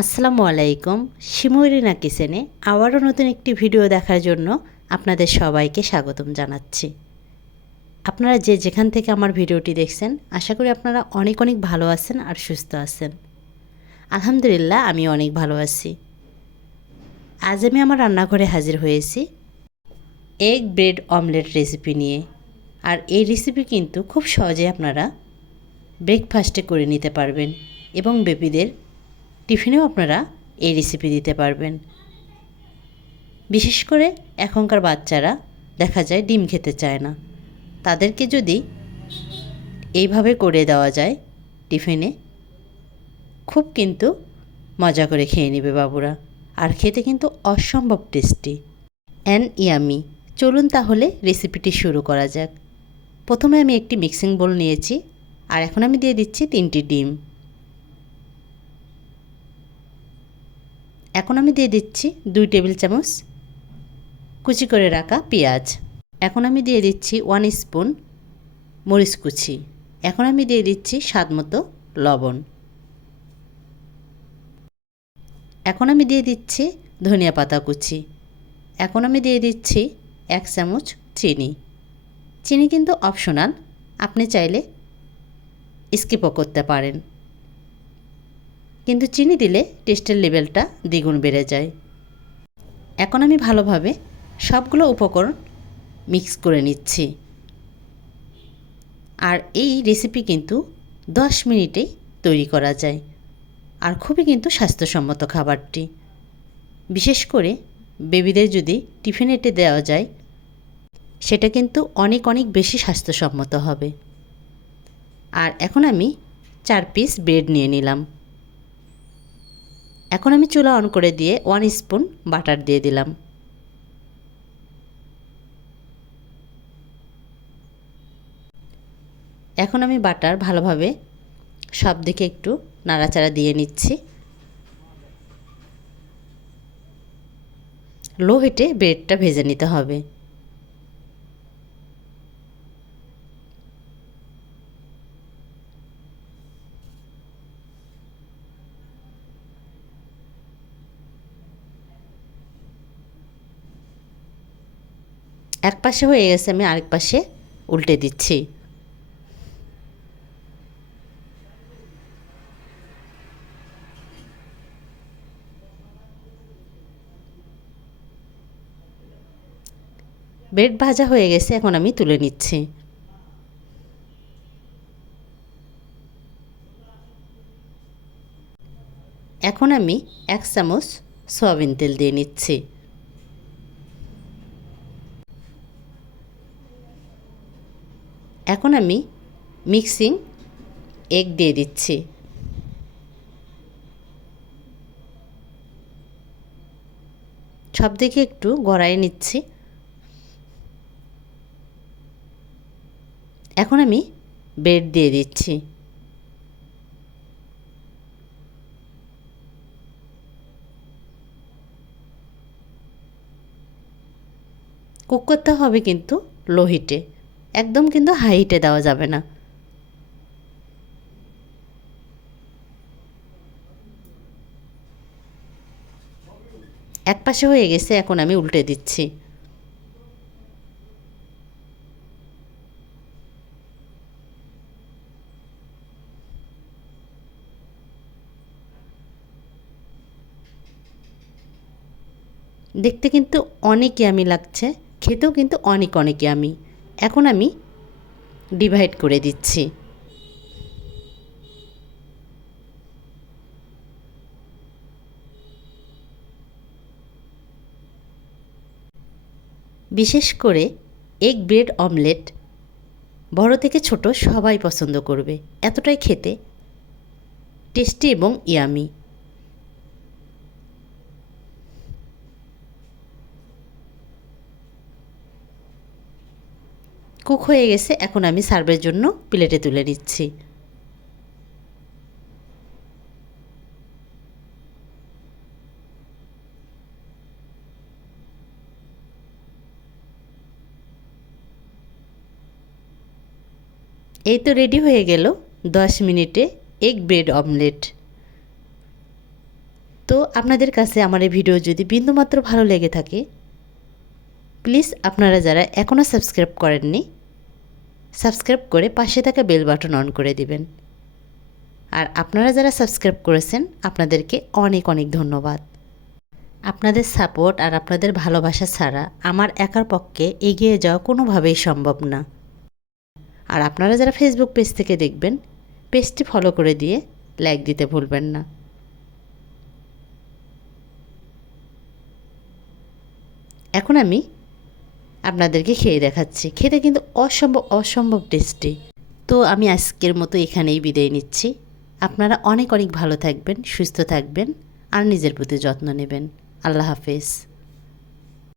আসসালামু আলাইকুম শিমুরিনা কিচেনে আবারও নতুন একটি ভিডিও দেখার জন্য আপনাদের সবাইকে স্বাগতম জানাচ্ছি। আপনারা যে যেখান থেকে আমার ভিডিওটি দেখছেন, আশা করি আপনারা অনেক অনেক ভালো আছেন আর সুস্থ আছেন। আলহামদুলিল্লাহ আমি অনেক ভালো আছি। আজ আমি আমার রান্নাঘরে হাজির হয়েছি এগ ব্রেড অমলেট রেসিপি নিয়ে। আর এই রেসিপি কিন্তু খুব সহজে আপনারা ব্রেকফাস্টে করে নিতে পারবেন এবং বেবিদের টিফিনেও আপনারা এই রেসিপি দিতে পারবেন। বিশেষ করে এখনকার বাচ্চারা দেখা যায় ডিম খেতে চায় না। তাদেরকে যদি এইভাবে করে দেওয়া যায় টিফিনে, খুব কিন্তু মজা করে খেয়ে নেবে বাবুরা। আর খেতে কিন্তু অসম্ভব টেস্টি অ্যান ইয়ামি, চলুন তাহলে রেসিপিটি শুরু করা যাক। প্রথমে আমি একটি মিক্সিং বোল নিয়েছি, আর এখন আমি দিয়ে দিচ্ছি তিনটি ডিম। এখন আমি দিয়ে দিচ্ছি দুই টেবিল চামচ কুচি করে রাখা পেঁয়াজ। এখন আমি দিয়ে দিচ্ছি ওয়ান স্পুন মরিচ কুচি। এখন আমি দিয়ে দিচ্ছি স্বাদ মতো লবণ। এখন আমি দিয়ে দিচ্ছি ধনিয়া পাতা কুচি। এখন আমি দিয়ে দিচ্ছি এক চামচ চিনি। চিনি কিন্তু অপশনাল আপনি চাইলে স্কিপও করতে পারেন। কিন্তু চিনি দিলে টেস্টের লেভেলটা দ্বিগুণ বেড়ে যায়। এখন আমি ভালোভাবে সবগুলো উপকরণ মিক্স করে নিচ্ছি। আর এই রেসিপি কিন্তু দশ মিনিটেই তৈরি করা যায়। আর খুবই কিন্তু স্বাস্থ্যসম্মত খাবারটি। বিশেষ করে বেবিদের যদি টিফিন টিফিনেটে দেওয়া যায়, সেটা কিন্তু অনেক অনেক বেশি স্বাস্থ্যসম্মত হবে। আর এখন আমি চার পিস ব্রেড নিয়ে নিলাম। এখন আমি চুলা অন করে দিয়ে ওয়ান স্পুন বাটার দিয়ে দিলাম। এখন আমি বাটার ভালোভাবে সব দিকে একটু নাড়াচাড়া দিয়ে নিচ্ছি। লো হিটে ব্রেডটা ভেজে নিতে হবে। এক পাশে হয়ে গেছে, আমি আরেক পাশে উল্টে দিচ্ছি। ব্রেড ভাজা হয়ে গেছে, এখন আমি তুলে নিচ্ছি। এখন আমি এক চামচ সয়াবিন তেল দিয়ে নিচ্ছি। এখন আমি মিক্সিং এগ দিয়ে দিচ্ছি। সব দিকে একটু গড়াই নিচ্ছি। এখন আমি ব্রেড দিয়ে দিচ্ছি। কুক করতে হবে কিন্তু লো হিটে। একদম কিন্তু হাইটে দেওয়া যাবে না। এক পাশে হয়ে গেছে, এখন আমি উল্টে দিচ্ছি। দেখতে কিন্তু অনেক ইয়ামি লাগছে, খেতেও কিন্তু অনেক অনেক ইয়ামি এখন আমি ডিভাইড করে দিচ্ছি। বিশেষ করে এগ ব্রেড অমলেট বড় থেকে ছোট সবাই পছন্দ করবে, এতটাই খেতে টেস্টি এবং ইয়ামি কুক হয়ে গেছে, এখন আমি সার্ভের জন্য প্লেটে তুলে নিচ্ছি। এই তো রেডি হয়ে গেল দশ মিনিটে এগ ব্রেড অমলেট। তো আপনাদের কাছে আমার এই ভিডিও যদি বিন্দুমাত্র ভালো লেগে থাকে, প্লিজ আপনারা যারা এখনও সাবস্ক্রাইব করেননি সাবস্ক্রাইব করে পাশে থাকা বেল বাটন অন করে দিবেন। আর আপনারা যারা সাবস্ক্রাইব করেছেন, আপনাদেরকে অনেক অনেক ধন্যবাদ। আপনাদের সাপোর্ট আর আপনাদের ভালোবাসা ছাড়া আমার একার পক্ষে এগিয়ে যাওয়া কোনোভাবেই সম্ভব না। আর আপনারা যারা ফেসবুক পেজ থেকে দেখবেন পেজটি ফলো করে দিয়ে লাইক দিতে ভুলবেন না। এখন আমি আপনাদেরকে খেয়ে দেখাচ্ছি। খেতে কিন্তু অসম্ভব অসম্ভব টেস্টি তো আমি আজকের মতো এখানেই বিদায় নিচ্ছি। আপনারা অনেক অনেক ভালো থাকবেন, সুস্থ থাকবেন আর নিজের প্রতি যত্ন নেবেন। আল্লাহ হাফেজ।